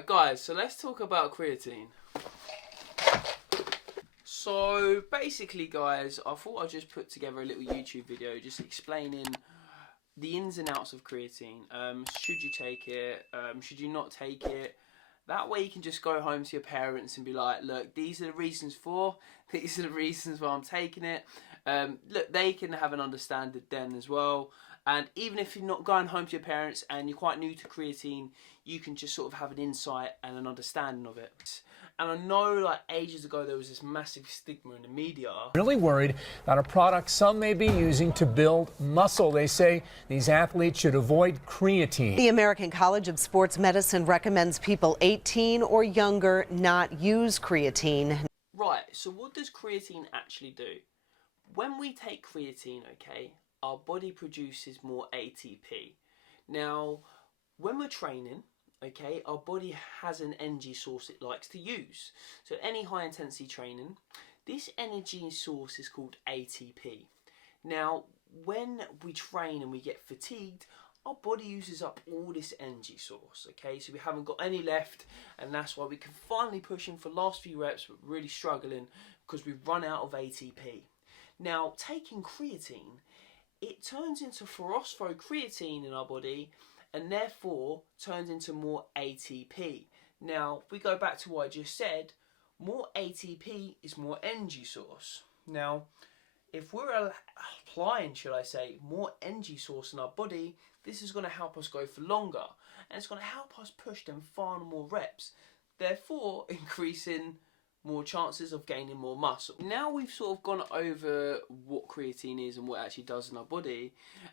Alright guys, so let's talk about creatine. So basically guys, I thought I'd just put together a little YouTube video just explaining the ins and outs of creatine. Should you take it? Should you not take it? That way you can just go home to your parents and be like, look, these are the reasons for, these are the reasons why I'm taking it. Look, they can have an understanding then as well. And even if you're not going home to your parents and you're quite new to creatine, you can just sort of have an insight and an understanding of it. And I know like ages ago there was this massive stigma in the media. Really worried about a product some may be using to build muscle. They say these athletes should avoid creatine. The American College of Sports Medicine recommends people 18 or younger not use creatine. Right, so what does creatine actually do? When we take creatine, okay, our body produces more ATP. Now, when we're training, okay, our body has an energy source it likes to use. So any high intensity training, this energy source is called ATP. Now, when we train and we get fatigued, our body uses up all this energy source, okay? So we haven't got any left, and that's why we can finally push in for last few reps, but really struggling because we've run out of ATP. Now, taking creatine, it turns into phosphocreatine in our body and therefore turns into more ATP. Now, if we go back to what I just said, more ATP is more energy source. Now, if we're applying, should I say, more energy source in our body, this is going to help us go for longer and it's going to help us push them far more reps, therefore increasing more chances of gaining more muscle. Now we've sort of gone over what creatine is and what it actually does in our body,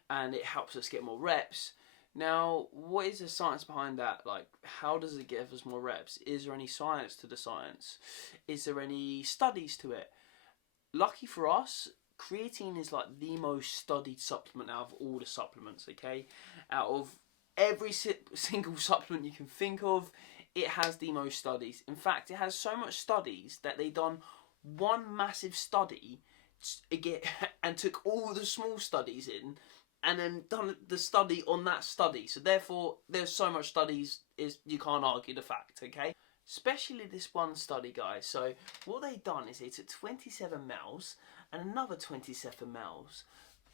and it helps us get more reps. Now, what is the science behind that? Like, how does it give us more reps? Is there any science to the science? Is there any studies to it? Lucky for us, creatine is like the most studied supplement out of all the supplements, okay? Out of every single supplement you can think of, it has the most studies. In fact, it has so much studies that they done one massive study and took all the small studies in and then done the study on that study. So therefore, there's so much studies, you can't argue the fact, okay? Especially this one study, guys. So what they done is they took 27 males and another 27 males,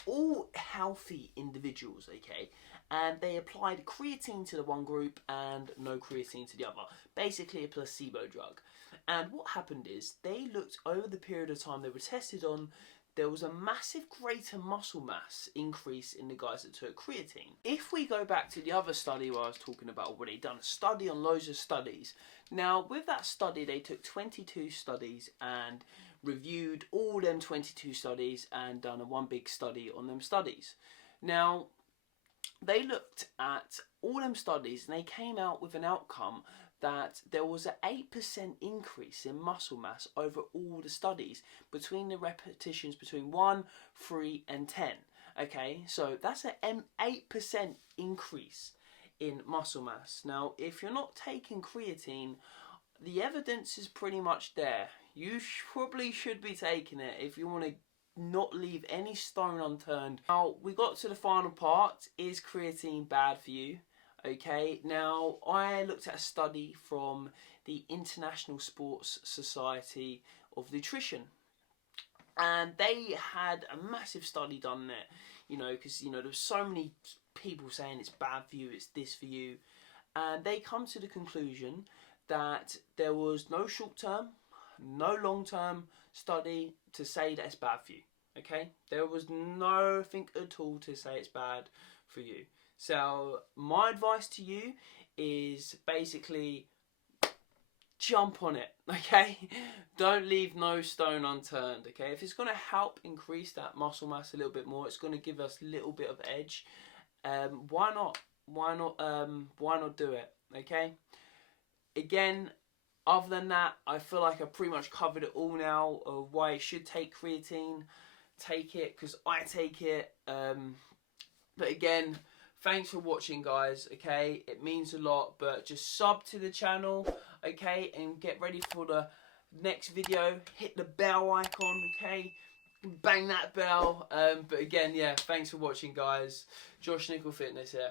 all healthy individuals, okay, and they applied creatine to the one group and no creatine to the other, basically a placebo drug. And what happened is they looked over the period of time they were tested on, there was a massive greater muscle mass increase in the guys that took creatine. If we go back to the other study where I was talking about, where they done a study on loads of studies. Now with that study they took 22 studies and reviewed all them 22 studies and done a one big study on them studies. Now they looked at all them studies and they came out with an outcome that there was an 8% increase in muscle mass over all the studies between the repetitions between 1, 3 and 10. Okay, so that's an 8% increase in muscle mass. Now, if you're not taking creatine, the evidence is pretty much there. You probably should be taking it if you want to not leave any stone unturned. Now, we got to the final part. Is creatine bad for you? Okay, now I looked at a study from the International Sports Society of Nutrition, and they had a massive study done there, you know, because, you know, there's so many people saying it's bad for you, it's this for you, and they come to the conclusion that there was no short-term, no long-term study to say that it's bad for you, okay? There was nothing at all to say it's bad for you. So my advice to you is basically jump on it, okay? Don't leave no stone unturned, okay? If it's going to help increase that muscle mass a little bit more, it's going to give us a little bit of edge. Why not? Why not do it, okay? Again, other than that, I feel like I've pretty much covered it all now of why you should take creatine. Take it because I take it. But again, thanks for watching, guys, okay? It means a lot, but just sub to the channel, okay? And get ready for the next video. Hit the bell icon, okay? Bang that bell. But again, yeah, thanks for watching, guys. Josh Nicol Fitness here.